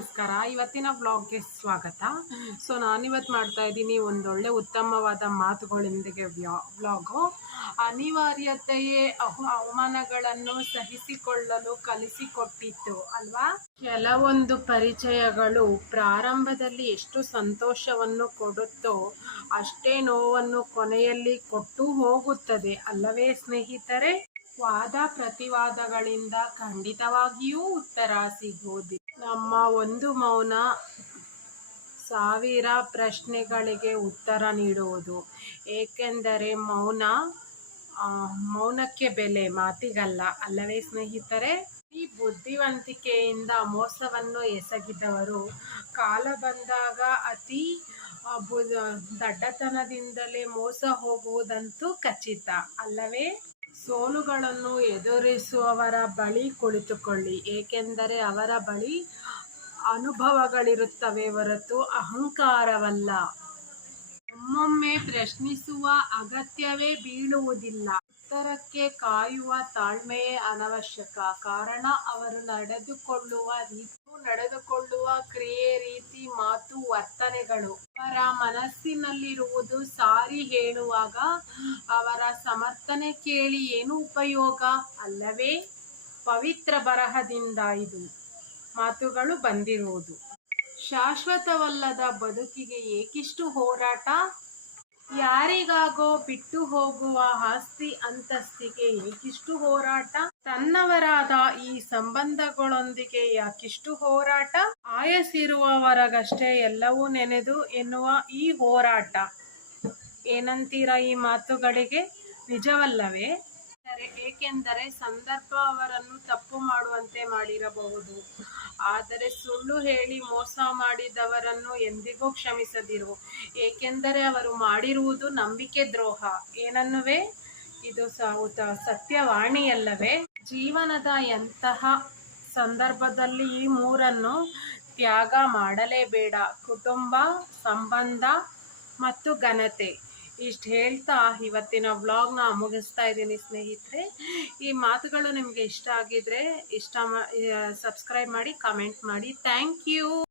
ನಮಸ್ಕಾರ. ಇವತ್ತಿನ ವ್ಲಾಗ್ಗೆ ಸ್ವಾಗತ. ನಾನಿವತ್ತು ಮಾಡ್ತಾ ಇದ್ದೀನಿ ಒಂದೊಳ್ಳೆ ಉತ್ತಮವಾದ ಮಾತುಗಳೊಂದಿಗೆ ವ್ಲಾಗು. ಅನಿವಾರ್ಯತೆಯೇ ಅವಮಾನಗಳನ್ನು ಸಹಿಸಿಕೊಳ್ಳಲು ಕಲಿಸಿಕೊಟ್ಟಿತ್ತು ಅಲ್ವಾ. ಕೆಲವೊಂದು ಪರಿಚಯಗಳು ಪ್ರಾರಂಭದಲ್ಲಿ ಎಷ್ಟು ಸಂತೋಷವನ್ನು ಕೊಡುತ್ತೋ ಅಷ್ಟೇ ನೋವನ್ನು ಕೊನೆಯಲ್ಲಿ ಕೊಟ್ಟು ಹೋಗುತ್ತದೆ ಅಲ್ಲವೇ ಸ್ನೇಹಿತರೆ. ವಾದ ಪ್ರತಿವಾದಗಳಿಂದ ಖಂಡಿತವಾಗಿಯೂ ಉತ್ತರ ಸಿಗುವುದಿಲ್ಲ. ನಮ್ಮ ಒಂದು ಮೌನ ಸಾವಿರ ಪ್ರಶ್ನೆಗಳಿಗೆ ಉತ್ತರ ನೀಡುವುದು. ಏಕೆಂದರೆ ಮೌನಕ್ಕೆ ಬೆಲೆ, ಮಾತಿಗಲ್ಲ ಅಲ್ಲವೇ ಸ್ನೇಹಿತರೆ. ಈ ಬುದ್ಧಿವಂತಿಕೆಯಿಂದ ಮೋಸವನ್ನು ಎಸಗಿದವರು ಕಾಲ ಬಂದಾಗ ಅತಿ ದಡ್ಡತನದಿಂದಲೇ ಮೋಸ ಹೋಗುವುದಂತೂ ಖಚಿತ ಅಲ್ಲವೇ. ಸೋಲುಗಳನ್ನು ಎದುರಿಸುವವರ ಬಳಿ ಕುಳಿತುಕೊಳ್ಳಿ, ಏಕೆಂದರೆ ಅವರ ಬಳಿ ಅನುಭವಗಳಿರುತ್ತವೆ ಹೊರತು ಅಹಂಕಾರವಲ್ಲ. ಒಮ್ಮೊಮ್ಮೆ ಪ್ರಶ್ನಿಸುವ ಅಗತ್ಯವೇ ಬೀಳುವುದಿಲ್ಲ. ಉತ್ತರಕ್ಕೆ ಕಾಯುವ ತಾಳ್ಮೆಯೇ ಅನವಶ್ಯಕ. ಕಾರಣ ಅವರು ನಡೆದುಕೊಳ್ಳುವ ಕ್ರಿಯೆ, ರೀತಿ, ಮಾತು, ವರ್ತನೆಗಳು. ಅವರ ಮನಸ್ಸಿನಲ್ಲಿರುವುದು ಸಾರಿ ಹೇಳುವಾಗ ಅವರ ಸಮರ್ಥನೆ ಕೇಳಿ ಏನು ಉಪಯೋಗ ಅಲ್ಲವೇ. ಪವಿತ್ರ ಬರಹದಿಂದ ಇದು ಮಾತುಗಳು ಬಂದಿರುವುದು. ಶಾಶ್ವತವಲ್ಲದ ಬದುಕಿಗೆ ಏಕಿಷ್ಟು ಹೋರಾಟ. ಯಾರಿಗಾಗೋ ಬಿಟ್ಟು ಹೋಗುವ ಆಸ್ತಿ ಅಂತಸ್ತಿಗೆ ಏಕಿಷ್ಟು ಹೋರಾಟ. ತನ್ನವರಾದ ಈ ಸಂಬಂಧಗಳೊಂದಿಗೆ ಯಾಕಿಷ್ಟು ಹೋರಾಟ. ಆಯಸ್ಸಿರುವವರೆಗಷ್ಟೇ ಎಲ್ಲವೂ ನೆನೆದು ಎನ್ನುವ ಈ ಹೋರಾಟ. ಏನಂತೀರಾ ಈ ಮಾತುಗಳಿಗೆ? ನಿಜವಲ್ಲವೇ? ಏಕೆಂದರೆ ಸಂದರ್ಭ ಅವರನ್ನು ತಪ್ಪು ಮಾಡುವಂತೆ ಮಾಡಿರಬಹುದು. ಆದರೆ ಸುಳ್ಳು ಹೇಳಿ ಮೋಸ ಮಾಡಿದವರನ್ನು ಎಂದಿಗೂ ಕ್ಷಮಿಸದಿರು. ಏಕೆಂದರೆ ಅವರು ಮಾಡಿರುವುದು ನಂಬಿಕೆ ದ್ರೋಹ. ಏನನ್ನುವೆ? ಇದು ಸತ್ಯವಾಣಿಯಲ್ಲವೇ. ಜೀವನದ ಎಂತಹ ಸಂದರ್ಭದಲ್ಲಿ ಈ ಮೂರನ್ನು ತ್ಯಾಗ ಮಾಡಲೇಬೇಡ. ಕುಟುಂಬ, ಸಂಬಂಧ ಮತ್ತು ಘನತೆ. ಇಷ್ಟು ಹೇಳ್ತಾ ಇವತ್ತಿನ ವ್ಲಾಗ್ನ ಮುಗಿಸ್ತಾ ಇದ್ದೀನಿ ಸ್ನೇಹಿತರೆ. ಈ ಮಾತುಗಳು ನಿಮಗೆ ಇಷ್ಟ ಆಗಿದ್ರೆ ಸಬ್ಸ್ಕ್ರೈಬ್ ಮಾಡಿ, ಕಾಮೆಂಟ್ ಮಾಡಿ. Thank you.